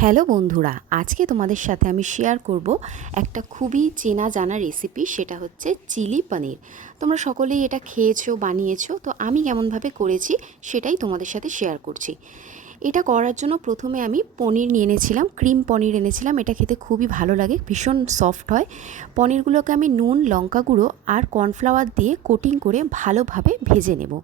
Hello বন্ধুরা, আজকে তোমাদের সাথে আমি শেয়ার করব একটা খুবই চেনা জানা রেসিপি। সেটা হচ্ছে চিলি পনির। তোমরা সকলেই এটা খেয়েছো, বানিয়েছো। তো আমি কেমনভাবে করেছি সেটাই তোমাদের সাথে শেয়ার করছি। এটা করার জন্য প্রথমে আমি পনির নিয়ে এনেছিলাম, ক্রিম পনির এনেছিলাম। এটা খেতে খুবই ভালো লাগে, ভীষণ সফট হয়। পনিরগুলোকে আমি নুন, লঙ্কা গুঁড়ো আর কর্নফ্লাওয়ার দিয়ে কোটিং করে ভালোভাবে ভেজে নেব।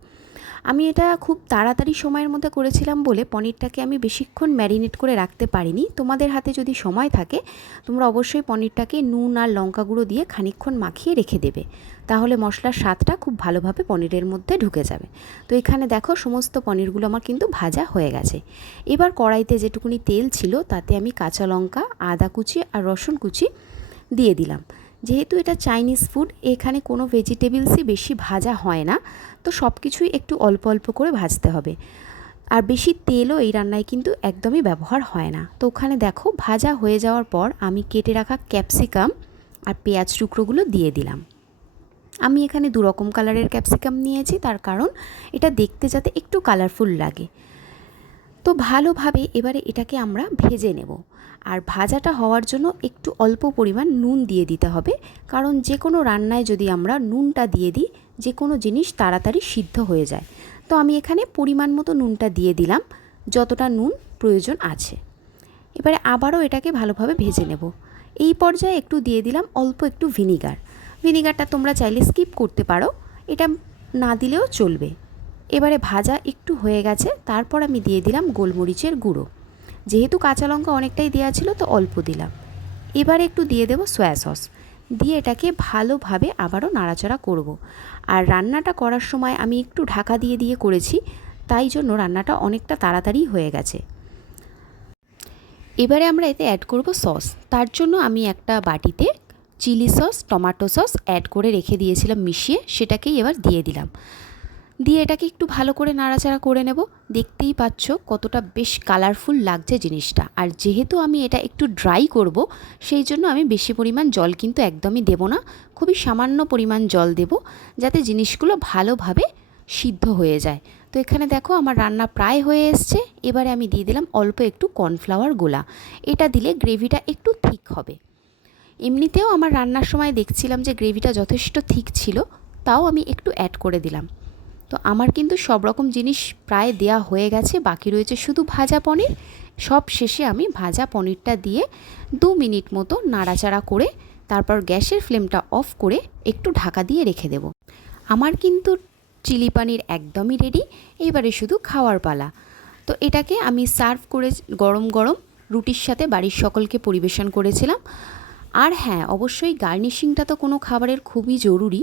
আমি এটা খুব তাড়াতাড়ি সময়ের মধ্যে করেছিলাম বলে পনিরটাকে আমি বেশিক্ষণ ম্যারিনেট করে রাখতে পারিনি। তোমাদের হাতে যদি সময় থাকে তোমরা অবশ্যই পনিরটাকে নুন আর লঙ্কা গুঁড়ো দিয়ে খানিকক্ষণ মাখিয়ে রেখে দেবে, তাহলে মশলার স্বাদটা খুব ভালোভাবে পনিরের মধ্যে ঢুকে যাবে। তো এখানে দেখো সমস্ত পনিরগুলো আমার কিন্তু ভাজা হয়ে গেছে। এবার কড়াইতে যেটুকুনি তেল ছিল তাতে আমি কাঁচা লঙ্কা, আদা কুচি আর রসুন কুচি দিয়ে দিলাম। যেহেতু এটা চাইনিজ ফুড, এখানে কোনো ভেজিটেবলসই বেশি ভাজা হয় না, তো সব কিছুই একটু অল্প অল্প করে ভাজতে হবে। আর বেশি তেলও এই রান্নায় কিন্তু একদমই ব্যবহার হয় না। তো ওখানে দেখো ভাজা হয়ে যাওয়ার পর আমি কেটে রাখা ক্যাপসিকাম আর পেঁয়াজ টুকরোগুলো দিয়ে দিলাম। আমি এখানে দুরকম কালারের ক্যাপসিকাম নিয়েছি, তার কারণ এটা দেখতে যাতে একটু কালারফুল লাগে। তো ভালোভাবে এবারে এটাকে আমরা ভেজে নেব। আর ভাজাটা হওয়ার জন্য একটু অল্প পরিমাণ নুন দিয়ে দিতে হবে, কারণ যে কোনো রান্নায় যদি আমরা নুনটা দিয়ে দিই যে কোনো জিনিস তাড়াতাড়ি সিদ্ধ হয়ে যায়। তো আমি এখানে পরিমাণ মতো নুনটা দিয়ে দিলাম, যতটা নুন প্রয়োজন আছে। এবারে আবারও এটাকে ভালোভাবে ভেজে নেব। এই পর্যায়ে একটু দিয়ে দিলাম অল্প একটু ভিনিগার। ভিনিগারটা তোমরা চাইলে স্কিপ করতে পারো, এটা না দিলেও চলবে। এবারে ভাজা একটু হয়ে গেছে, তারপর আমি দিয়ে দিলাম গোলমরিচের গুঁড়ো। যেহেতু কাঁচা লঙ্কা অনেকটাই দেওয়া ছিল তো অল্প দিলাম। এবারে একটু দিয়ে দেবো সয়া সস, দিয়ে এটাকে ভালোভাবে আবারও নাড়াচাড়া করব। আর রান্নাটা করার সময় আমি একটু ঢাকা দিয়ে দিয়ে করেছি, তাই জন্য রান্নাটা অনেকটা তাড়াতাড়ি হয়ে গেছে। এবারে আমরা এতে অ্যাড করব সস। তার জন্য আমি একটা বাটিতে chilli sauce, tomato sauce add করে রেখে দিয়েছিলাম মিশিয়ে, সেটাকেই এবার দিয়ে দিলাম। দিয়ে এটাকে একটু ভালো করে নাড়াচাড়া করে নেব। দেখতেই পাচ্ছ কতটা বেশ কালারফুল লাগছে জিনিসটা। আর যেহেতু আমি এটা একটু ড্রাই করব, সেই জন্য আমি বেশি পরিমাণ জল কিন্তু একদমই দেব না, খুবই সামান্য পরিমাণ জল দেব, যাতে জিনিসগুলো ভালোভাবে সিদ্ধ হয়ে যায়। তো এখানে দেখো আমার রান্না প্রায় হয়ে এসছে। এবারে আমি দিয়ে দিলাম অল্প একটু কর্নফ্লাওয়ার গোলা। এটা দিলে গ্রেভিটা একটু থিক হবে। এমনিতেও আমার রান্নার সময় দেখছিলাম যে গ্রেভিটা যথেষ্ট থিক ছিল, তাও আমি একটু অ্যাড করে দিলাম। তো আমার কিন্তু সব রকম জিনিস প্রায় দেয়া হয়ে গেছে, বাকি রয়েছে শুধু ভাজা পনির। সব শেষে আমি ভাজা পনিরটা দিয়ে 2 মিনিট মতো নাড়াচাড়া করে তারপর গ্যাসের ফ্লেমটা অফ করে একটু ঢাকা দিয়ে রেখে দেব। আমার কিন্তু চিলি পনির একদমই রেডি। এবারে শুধু খাওয়ার পালা। তো এটাকে আমি সার্ভ করে গরম গরম রুটির সাথে বাড়ির সকলকে পরিবেশন করেছিলাম। আর হ্যাঁ, অবশ্যই গার্নিশিংটা তো কোনো খাবারের খুবই জরুরি,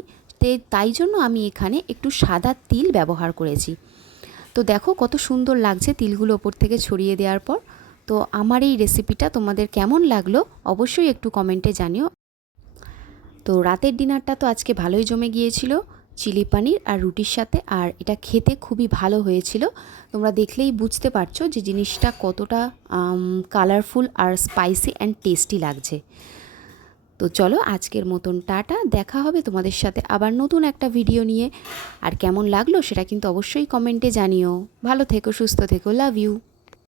তাই জন্য আমি এখানে একটু সাদা তিল ব্যবহার করেছি। তো দেখো কত সুন্দর লাগছে তিলগুলো ওপর থেকে ছড়িয়ে দেওয়ার পর। তো আমার এই রেসিপিটা তোমাদের কেমন লাগলো অবশ্যই একটু কমেন্টে জানিও। তো রাতের ডিনারটা তো আজকে ভালোই জমে গিয়েছিল চিলি পনির আর রুটির সাথে, আর এটা খেতে খুবই ভালো হয়েছিল। তোমরা দেখলেই বুঝতে পারছো যে জিনিসটা কতটা কালারফুল আর স্পাইসি অ্যান্ড টেস্টি লাগছে। তো চলো আজকের মতন টাটা, দেখা হবে তোমাদের সাথে আবার নতুন একটা ভিডিও নিয়ে। আর কেমন লাগলো সেটা কিন্তু অবশ্যই কমেন্টে জানিও। ভালো থেকো, সুস্থ থেকো, লাভ ইউ।